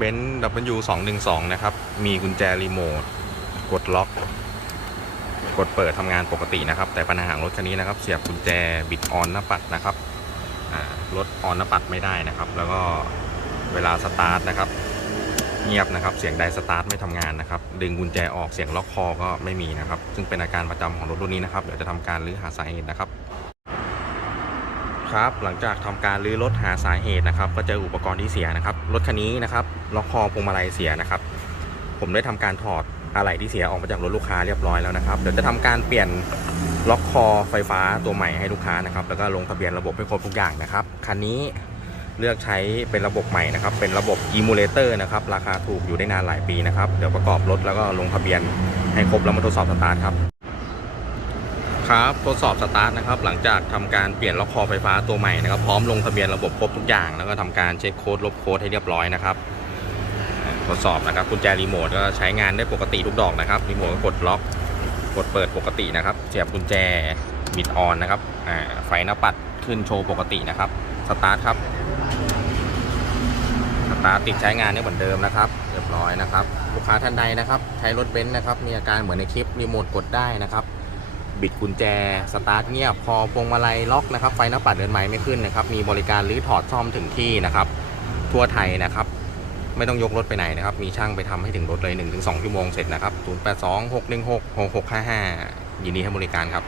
เบนซ์ W212 นะครับ มีกุญแจรีโมท กดล็อก กดเปิดทำงานปกตินะครับ แต่ปัญหาของรถคันนี้นะครับ เสียบกุญแจบิดออนหน้าปัดนะครับรถออนหน้าปัดไม่ได้นะครับ แล้วก็เวลาสตาร์ทนะครับ เงียบนะครับ เสียงไดสตาร์ทไม่ทำงานนะครับ ดึงกุญแจออกเสียงล็อกคอก็ไม่มีนะครับ ซึ่งเป็นอาการประจำของรถรุ่นนี้นะครับ เดี๋ยวจะทำการรื้อหาสาเหตุนะครับ ครับ หลังจากทำการรื้อรถหาสาเหตุนะครับ ก็เจออุปกรณ์ที่เสียนะครับ รถคันนี้นะครับล็อกคอพวงมาลัยเสียนะครับ ผมได้ทำการถอดอะไหล่ที่เสียออกมาจากรถลูกค้าเรียบร้อยแล้วนะครับ เดี๋ยวจะทำการเปลี่ยนล็อกคอไฟฟ้าตัวใหม่ให้ลูกค้านะครับ แล้วก็ลงทะเบียนระบบให้ครบทุกอย่างนะครับ คันนี้เลือกใช้เป็นระบบใหม่นะครับ เป็นระบบ Emulator นะครับ ราคาถูกอยู่ได้นานหลายปีนะครับ เดี๋ยวประกอบรถแล้วก็ลงทะเบียนให้ครบแล้วมาทดสอบสตาร์ทครับ ครับทดสอบสตาร์ทนะครับหลังจากทำการเปลี่ยนล็อกคอไฟฟ้าตัวใหม่นะครับพร้อมลงทะเบียนระบบครบทุกอย่าง แล้วก็ทำการเช็คโค้ดลบโค้ดให้เรียบร้อยนะครับทดสอบนะครับกุญแจรีโมทก็ใช้งานได้ปกติทุกดอกนะครับรีโมทก็กดล็อกกดเปิดปกตินะครับเสียบกุญแจบิดออนนะครับไฟหน้าปัดขึ้นโชว์ปกตินะครับสตาร์ทครับสตาร์ทติดใช้งานได้เหมือนเดิมนะครับ เรียบร้อยนะครับลูกค้าท่านใดนะครับใช้รถเบนซ์นะครับมีอาการเหมือนในคลิปรีโมทกดได้นะครับ บิดกุญแจ สตาร์ทเงียบ พอพวงมาลัยล็อกนะครับ ไฟหน้าปัดเดินไม้ไม่ขึ้นนะครับ มีบริการรื้อถอดซ่อมถึงที่นะครับ ทั่วไทยนะครับ ไม่ต้องยกรถไปไหนนะครับ มีช่างไปทำให้ถึงรถเลย 1-2 ชั่วโมงเสร็จนะครับ 0826166655 ยินดีให้บริการครับ